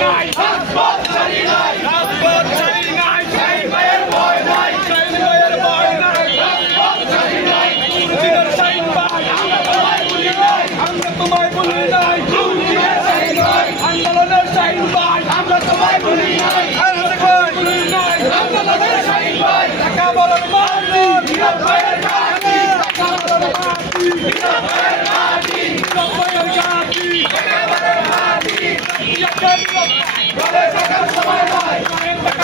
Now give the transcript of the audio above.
নাই রাজপথ ছাড়ি নাই রাজপথ ছাড়ি নাই শাহিন ভাইয়ের ভয় নাই শাহিন ভাইয়ের ভয় নাই রাজপথ ছাড়ি নাই মুর্শিদের শাহিন ভাই আমরা তোমায় ভুলি নাই আমরা তোমায় ভুলি নাই মুর্শিদের শাহিন ভাই আন্দোলনের শাহিন ভাই আমরা তোমায় ভুলি নাই আমরা তোমায় ভুলি নাই আন্দোলনের শাহিন ভাই ঢাকা বলার মাটি হিরো ভাইয়ের ঘাটি ঢাকা বলার মাটি হিরো ভাইয়ের ঘাটি হিরো ভাইয়ের ঘাটি ঢাকা বলার মাটি বলে থাকার সময় নয়